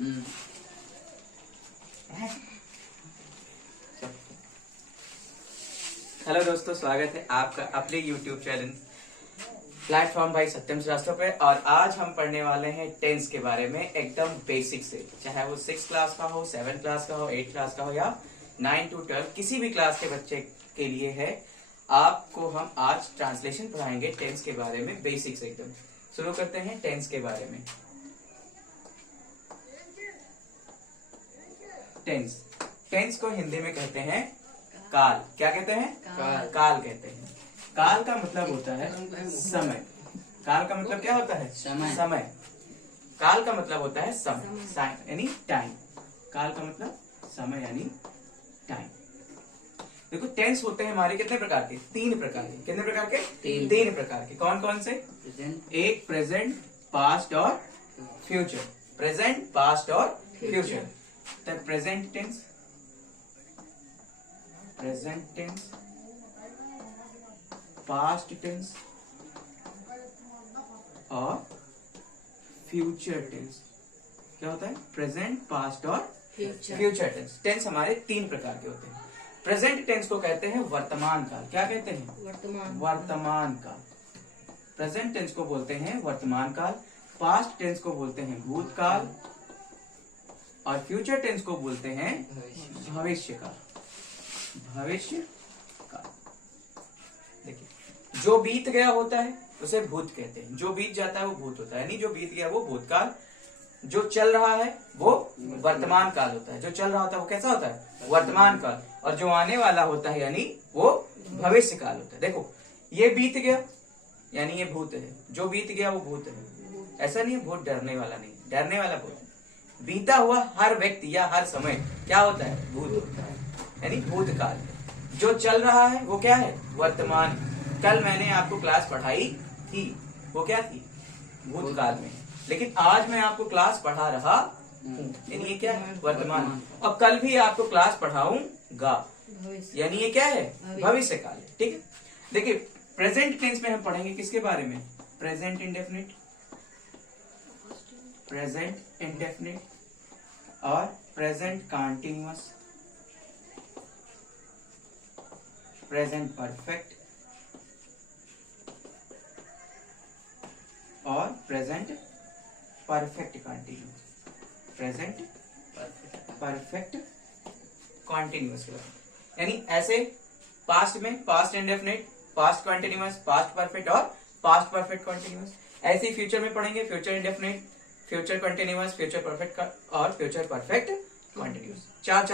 Hello दोस्तों, स्वागत है आपका अपने YouTube चैनल प्लेटफॉर्म बाय सत्यम शास्त्रों पे। और आज हम पढ़ने वाले हैं टेंस के बारे में, एकदम बेसिक से। चाहे वो 6 क्लास का हो, 7 क्लास का हो, 8 क्लास का हो या 9 to 12 किसी भी क्लास के बच्चे के लिए है। आपको हम आज ट्रांसलेशन पढ़ाएंगे टेंस के बारे में, बेसिक से एकदम। शुरू करते हैं टेंस के बारे में। टेंस टेंस को हिंदी में कहते हैं काल। क्या कहते हैं? काल कहते हैं। काल का मतलब होता है समय। काल का मतलब क्या होता है? समय। काल का मतलब होता है समय यानी टाइम। काल का मतलब समय यानी टाइम। देखो, टेंस होते हैं हमारे कितने प्रकार के? 3 प्रकार के। कितने प्रकार के? 3 प्रकार के। कौन कौन से? एक प्रेजेंट, पास्ट और फ्यूचर। प्रेजेंट, पास्ट और future. Present tense, present tense, past tense और फ्यूचर टेंस। क्या होता है? प्रेजेंट, पास्ट और फ्यूचर टेंस। टेंस हमारे 3 प्रकार के होते हैं। प्रेजेंट टेंस को कहते हैं वर्तमान काल। क्या कहते हैं? वर्तमान काल। प्रेजेंट टेंस को बोलते हैं वर्तमान काल। पास्ट टेंस को बोलते हैं भूतकाल और फ्यूचर टेंस को बोलते हैं भविष्य काल। भविष्य काल। देखिए, जो बीत गया होता है उसे भूत कहते हैं। जो बीत जाता है वो भूत होता है, यानी जो बीत गया वो भूतकाल। जो चल रहा है वो वर्तमान काल होता है। जो चल रहा होता है वो कैसा होता है? वर्तमान काल। और जो आने वाला होता है यानी वो भविष्य काल होता है। देखो, ये बीत गया यानी ये भूत है। जो बीत गया वो भूत है। ऐसा नहीं है भूत डरने वाला नहीं, डरने वाला भूत। बीता हुआ हर व्यक्ति या हर समय क्या होता है? भूत होता है, यानी भूतकाल। जो चल रहा है वो क्या है? वर्तमान। कल मैंने आपको क्लास पढ़ाई थी, वो क्या थी? भूतकाल में। लेकिन आज मैं आपको क्लास पढ़ा रहा हूँ, यानी ये क्या है? वर्तमान। और कल भी आपको क्लास पढ़ाऊंगा, यानी ये क्या है? भविष्य काल है। ठीक है। देखिए, प्रेजेंट टेंस में हम पढ़ेंगे किसके बारे में? प्रेजेंट इंडेफिनिट, प्रेजेंट इंडेफिनिट और प्रेजेंट कंटीन्यूअस, प्रेजेंट परफेक्ट और present perfect continuous. Present perfect continuous के बारे, यानी ऐसे पास्ट में past indefinite, past continuous, past perfect और पास्ट परफेक्ट कंटीन्यूअस। ऐसे ही फ्यूचर में पढ़ेंगे future indefinite, future continuous, future perfect और फ्यूचर परफेक्ट कंटीन्यूअस। 4 के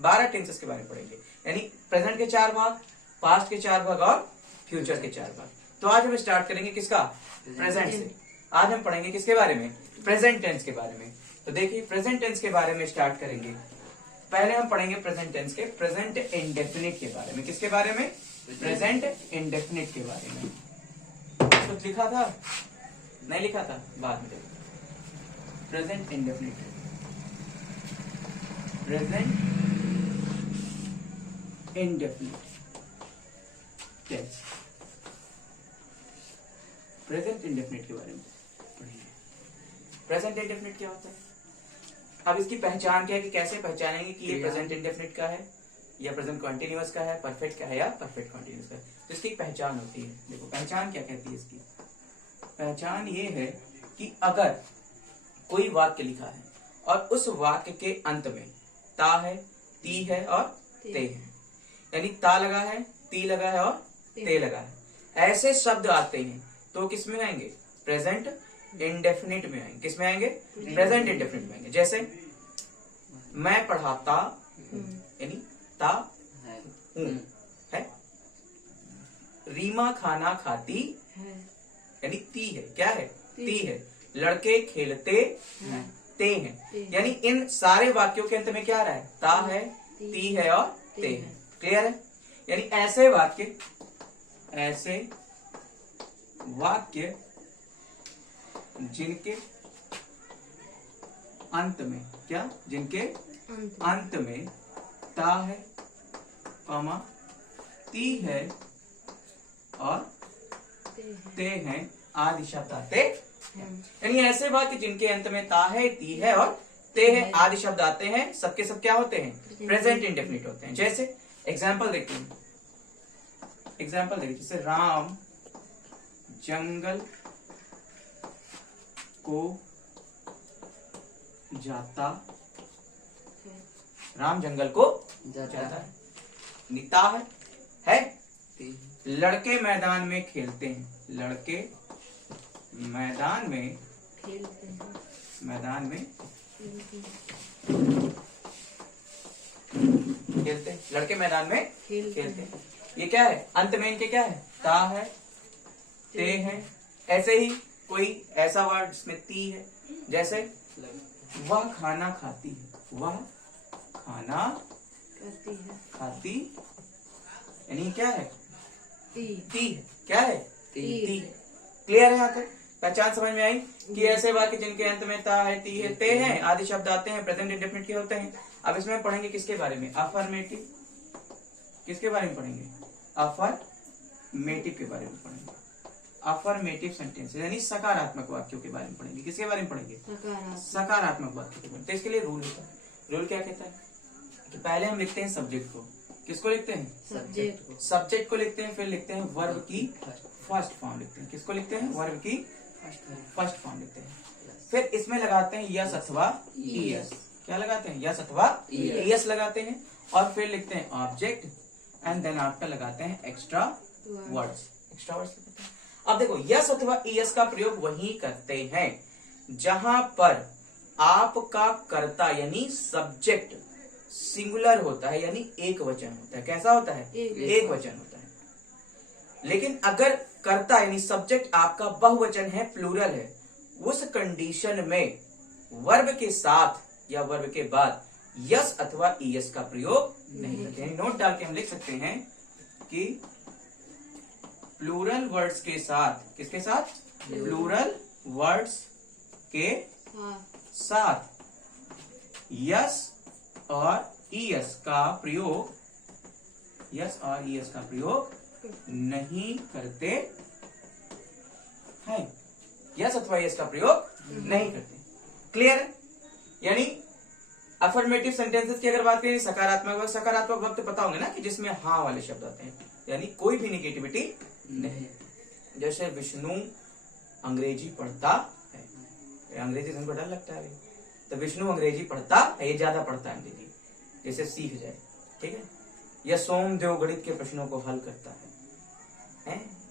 12 टेंसेस के बारे में पढ़ेंगे, यानी प्रेजेंट के 4 भाग, पास्ट के 4 भाग और फ्यूचर के 4 भाग। तो आज हम स्टार्ट करेंगे किसका? प्रेजेंट से। आज हम पढ़ेंगे किसके बारे में? प्रेजेंट टेंस के बारे में। तो देखिए, प्रेजेंट टेंस के बारे में स्टार्ट करेंगे। पहले हम पढ़ेंगे प्रेजेंट टेंस के प्रेजेंट इंडेफिनिट के बारे में। किसके बारे में? प्रेजेंट इंडेफिनिट के बारे में। कुछ लिखा था? नहीं लिखा था? बाद में देखो। Present indefinite, present indefinite tense. Present indefinite के बारे में पढ़ेंगे। प्रेजेंट इंडेफिनिट क्या होता है? अब इसकी पहचान क्या है कि कैसे पहचानेंगे कि ये प्रेजेंट इंडेफिनिट का है या प्रेजेंट कंटीन्यूअस का है, परफेक्ट का है या परफेक्ट कंटीन्यूअस का है। तो इसकी पहचान होती है। देखो, पहचान क्या कहती है इसकी? पहचान ये है कि अगर कोई वाक्य लिखा है और उस वाक्य के अंत में ता है, ती है और ते है, यानी ता लगा है, ती लगा है और ते लगा है, ऐसे शब्द आते हैं तो किस में आएंगे? प्रेजेंट इंडेफिनिट में आएंगे। किस में आएंगे? प्रेजेंट इंडेफिनिट में आएंगे। जैसे मैं पढ़ाता हूं, यानी ता हूं है। रीमा खाना खाती है, यानी ती है। क्या है? ती है। लड़के खेलते हैं, ते हैं। यानी इन सारे वाक्यों के अंत में क्या आ रहा है? ता है, ती है और ते है। क्लियर है? यानी ऐसे वाक्य जिनके अंत में क्या? जिनके अंत में ता है, कॉमा, ती है और ते हैं, आदि शब्द आते यानी ऐसे वाक्य जिनके अंत में ता है, ती है और ते है आदि शब्द आते हैं, सबके सब क्या होते हैं? प्रेजेंट इंडेफिनिट होते हैं। जैसे एग्जाम्पल देखते हैं, एग्जाम्पल देखिए, जैसे राम जंगल को जाता, राम जंगल को जाता है, नीता है? लड़के मैदान में खेलते हैं, लड़के मैदान में खेलते हैं, मैदान में खेलते, लड़के मैदान में खेलते हैं। ये क्या है? अंत में इनके क्या है? ता है, ते है। ऐसे ही कोई ऐसा वर्ड जिसमें ती है, जैसे वह खाना खाती है, वह खाना खाती, यानी क्या है? ती है। क्या है? ती है। क्लियर है? यहाँ तक पहचान समझ में आई कि ऐसे वाक्य जिनके अंत में ता है, ती है, ते हैं आदि शब्द आते हैं, प्रेजेंट इंडेफिनिट के होते हैं। अब इसमें पढ़ेंगे किसके बारे में? अफर्मेटिव। किसके बारे में पढ़ेंगे? अफर्मेटिव के बारे में पढ़ेंगे। अफर्मेटिव सेंटेंस यानी सकारात्मक वाक्यों के बारे में पढ़ेंगे। किसके बारे में पढ़ेंगे? सकारात्मक वाक्यों के बारे में। तो इसके लिए रूल होता है। रूल क्या कहता है कि पहले हम लिखते हैं सब्जेक्ट को। किसको लिखते हैं? सब्जेक्ट को। सब्जेक्ट को लिखते हैं, फिर लिखते हैं वर्ब की फर्स्ट फॉर्म लिखते हैं। किसको लिखते हैं? वर्ब की फर्स्ट फॉर्म लिखते हैं। फिर इसमें लगाते हैं यस अथवा ईएस। क्या लगाते हैं? यस अथवा ईएस लगाते हैं, और फिर लिखते हैं ऑब्जेक्ट, एंड देन आफ्टर लगाते हैं एक्स्ट्रा वर्ड्स। एक्स्ट्रा वर्ड्स लिखते हैं। अब देखो, यस अथवा ईएस का प्रयोग वही करते हैं जहां पर आपका कर्ता यानी सब्जेक्ट सिंगुलर होता है, यानी एक वचन होता है। कैसा होता है? एक वचन होता है। लेकिन अगर कर्ता यानी सब्जेक्ट आपका बहुवचन है, प्लूरल है, उस कंडीशन में वर्ब के साथ या वर्ब के बाद यस अथवा ईएस का प्रयोग नहीं करते हैं। नोट डाल के हम लिख सकते हैं कि प्लूरल वर्ड्स के साथ, किसके साथ? प्लूरल वर्ड्स के साथ यस और ईएस का प्रयोग, यस और ईएस का प्रयोग नहीं करते हैं। यस अथवा ईएस का प्रयोग नहीं करते। क्लियर? यानी अफर्मेटिव सेंटेंसेस की अगर बात करें, सकारात्मक वक्त, सकारात्मक वक्त पता होंगे ना कि जिसमें हाँ वाले शब्द आते हैं, यानी कोई भी निगेटिविटी नहीं। जैसे विष्णु अंग्रेजी पढ़ता है, अंग्रेजी हमको डर लगता है, तो विष्णु अंग्रेजी पढ़ता है, ये ज्यादा पढ़ता है अंग्रेजी, जैसे सीख जाए। ठीक है? या सोमदेव गणित के प्रश्नों को हल करता है,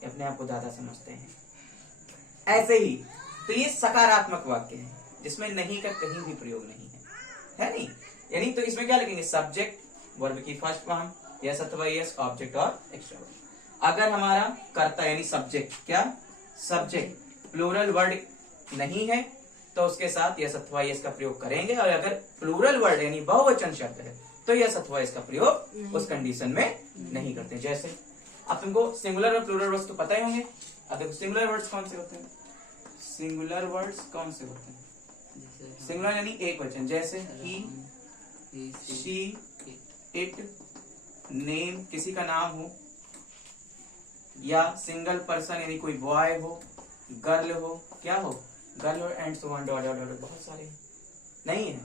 अपने आप को दादा समझते हैं। ऐसे ही तो ये सकारात्मक वाक्य है जिसमें नहीं का कहीं भी प्रयोग नहीं है नहीं? यानी तो इसमें क्या लिखेंगे? सब्जेक्ट, वर्ब की फर्स्ट फॉर्म, यस अथवा यस, ऑब्जेक्ट और एक्स्ट्रा वर्ब। अगर हमारा कर्ता यानी सब्जेक्ट, क्या? सब्जेक्ट प्लूरल वर्ड नहीं है तो उसके साथ यस अथवा यस का प्रयोग करेंगे, और अगर प्लूरल वर्ड यानी बहुवचन शब्द है तो यस अथवा यस का प्रयोग उस कंडीशन में नहीं करते। जैसे अब तुमको सिंगुलर और प्लूरल वर्ड्स तो पता ही होंगे। अब देखो सिंगुलर वर्ड्स कौन से होते हैं? सिंगुलर वर्ड्स कौन से होते हैं? सिंगुलर यानी एक वचन, जैसे ही, शी, इट, नेम, किसी का नाम हो, या सिंगल पर्सन यानी कोई बॉय हो, गर्ल हो, क्या हो? गर्ल हो, and so on, dot dot dot, बहुत सारे नहीं है।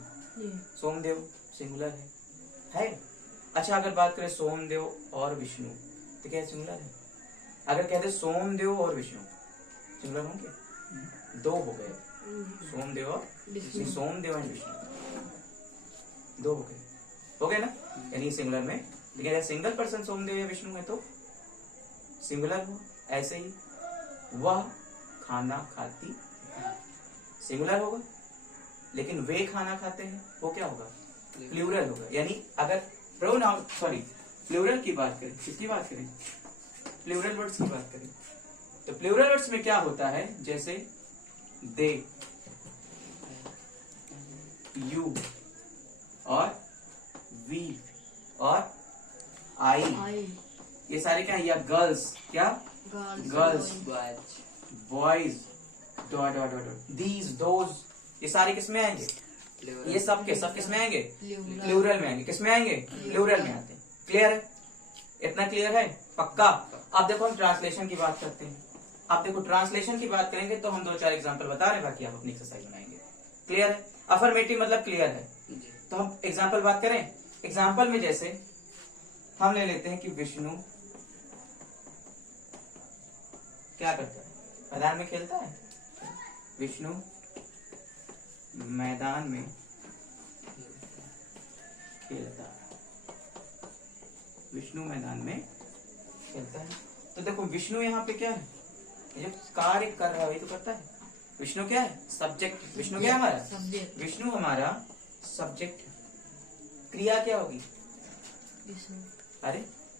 सोमदेव सिंगुलर है? अच्छा, अगर बात करें सोमदेव और विष्णु तो क्या सिंगुलर है? अगर कहते सोमदेव और विष्णु, सिंगुलर होंगे? दो हो गए, सोमदेव और विष्णु, सोमदेव एंड विष्णु, दो हो गए ना? यानी सिंगुलर में। लेकिन अगर सिंगल पर्सन सोमदेव या विष्णु है तो सिंगुलर हो। ऐसे ही वह खाना खाती, सिंगुलर होगा, लेकिन वे खाना खाते हैं, वो क्या होगा? प्लूरल होगा। यानी अगर प्रोनाउन, सॉरी, प्लूरल की बात करें, किसकी बात करें? प्लूरल वर्ड्स की बात करें तो प्लूरल वर्ड्स में क्या होता है? जैसे दे, यू और वी और आई, ये सारे क्या है? या गर्ल्स, क्या? Girls, boys, dot dot dot, these, those, ये सारे किसमें आएंगे? ये सब के सब किसमें आएंगे? प्लूरल में आएंगे। किसमें आएंगे? प्लूरल में आते हैं। क्लियर है? इतना क्लियर है? पक्का? अब देखो हम ट्रांसलेशन की बात करते हैं। आप देखो ट्रांसलेशन की बात करेंगे तो हम 2-4 एग्जांपल बता रहे हैं, बाकी आप अपनी एक्सरसाइज बनाएंगे। क्लियर है? अफर्मेटिव मतलब क्लियर है। तो हम एग्जांपल बात करें। एग्जांपल में जैसे हम ले लेते हैं कि विष्णु क्या करता है? मैदान में खेलता है। विष्णु मैदान में खेलता है। विष्णु मैदान में खेलता है। तो देखो विष्णु यहाँ पे क्या है? ये जो कार्य कर रहा है वही तो करता है। विष्णु क्या है? सब्जेक्ट। विष्णु क्या है हमारा? सब्जेक्ट। विष्णु हमारा सब्जेक्ट। क्रिया क्या होगी? अरे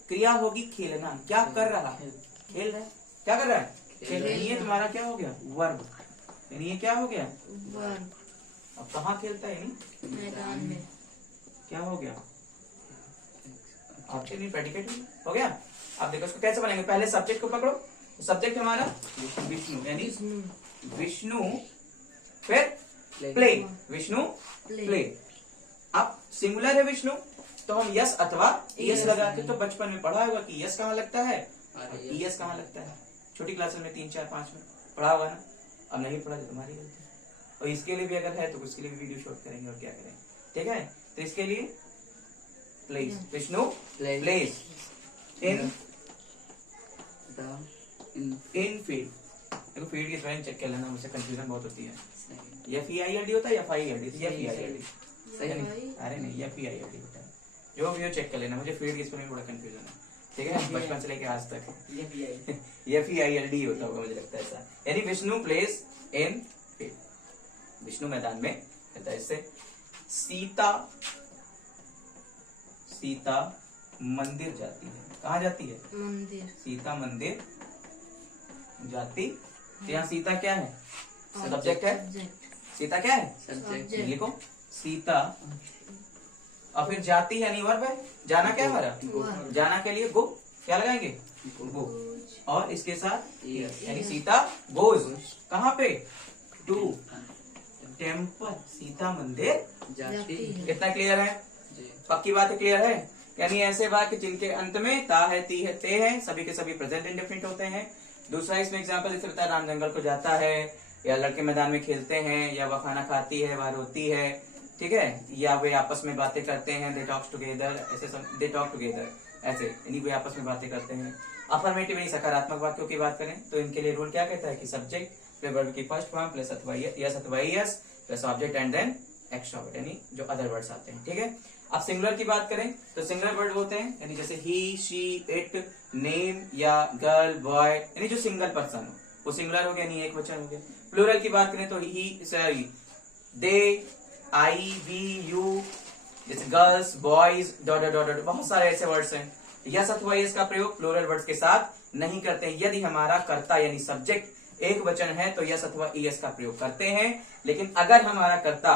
क्रिया होगी खेलना। क्या कर रहा है? खेल रहा है। क्या कर रहा है? खेल रहा है। ये तुम्हारा क्या हो गया? वर्ब। यानी ये क्या हो गया? वर्ब। अब कहाँ खेलता है? मैदान में। क्या हो गया? ऑब्जेक्ट नहीं, प्रेडिकेट हो गया। अब देखो इसको कैसे बनेंगे। पहले सब्जेक्ट को पकड़ो। सब्जेक्ट हमारा विष्णु, यानी विष्णु, फिर प्ले। विष्णु प्ले। अब सिंगुलर है विष्णु तो हम यस अथवा ईएस लगाते। तो बचपन में पढ़ा होगा कि यस कहाँ लगता है और ईएस कहाँ लगता है। छोटी क्लासेस में 3, 4, 5 में पढ़ा होगा ना। अब नहीं पढ़ा तो तुम्हारी गलती है। और इसके लिए भी अगर है तो उसके लिए भी वीडियो शूट करेंगे और क्या करेंगे। ठीक है? तो इसके लिए place. Vishnu place in field. देखो फील्ड की स्पेलिंग चेक कर लेना, मुझसे कंफ्यूजन बहुत होती है। FEILD होता है या FIELD? FEILD सही नहीं? अरे नहीं, FEILD होता है। जो भी हो चेक कर लेना, मुझे फील्ड की स्पेलिंग बड़ा कंफ्यूजन है। ठीक है? बचपन से लेके आज तक FEILD होता होगा मुझे लगता है ऐसा। यानी Vishnu place in field. Vishnu मैदान में रहता है। इससे सीता मंदिर जाती है। कहाँ जाती है? मंदिर। सीता मंदिर जाती। तो यहाँ सीता क्या है? सब्जेक्ट है। सीता क्या है? सब्जेक्ट। लिखो सीता। और फिर जाती यानी वर्ब है। जाना क्या है हमारा? जाना के लिए गो। क्या लगाएंगे? गो। और इसके साथ यानी सीता गोज। कहाँ पे? To temple. सीता मंदिर जाती। कितना क्लियर है? पक्की बात है, क्लियर है? यानी ऐसे वाक्य जिनके अंत में ता है, ती है, ते है, सभी के सभी प्रेजेंट इंडेफिनिट होते हैं। दूसरा इसमें एग्जांपल जैसे बताया, राम जंगल को जाता है, या लड़के मैदान में खेलते हैं, या वह खाना खाती है, वह रोती है। ठीक है? या वे आपस में बातें करते हैं, दे टॉक टुगेदर। ऐसे दे टॉक टुगेदर ऐसे, यानी वे आपस में बातें करते हैं। अफर्मेटिव यानी सकारात्मक वाक्यों की बात करें तो इनके लिए रूल क्या कहता है कि सब्जेक्ट फिर वर्ब की फर्स्ट फॉर्म प्लस अथवा es plus object and then extra word, यानी जो अदर वर्ड्स आते हैं। ठीक है? अब सिंगुलर की बात करें तो सिंगुलर वर्ड होते हैं यानी जैसे ही, शी, इट, नेम या गर्ल, बॉय, यानी जो सिंगल पर्सन हो वो सिंगुलर हो गया, यानी एक वचन हो गया। प्लूरल की बात करें तो ही, sorry, they, I, we, you, जैसे girls, boys, dot dot dot, बहुत सारे ऐसे वर्ड्स हैं। यस अथवा यस का प्रयोग प्लूरल वर्ड्स के साथ नहीं करते हैं। यदि हमारा कर्ता यानी सब्जेक्ट एक वचन है तो यस अथवा ईएस का प्रयोग करते हैं। लेकिन अगर हमारा कर्ता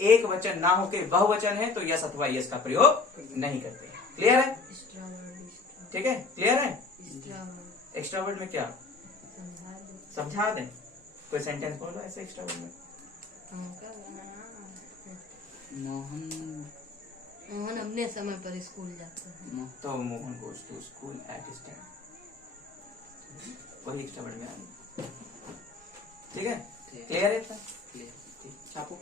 एक वचन ना होके बहुवचन है तो यस अथवा यस का प्रयोग नहीं करते। क्लियर है? ठीक है? क्लियर है? एक्स्ट्रा वर्ड में क्या समझा दें? कोई सेंटेंस बोलो ऐसे एक्स्ट्रा वर्ड में। मोहन अपने समय पर स्कूल जाता है। तो Mohan goes to school at his time. वही एक्स्ट्रा वर्ड में आ गया। ठीक है? क्लियर है? छापो।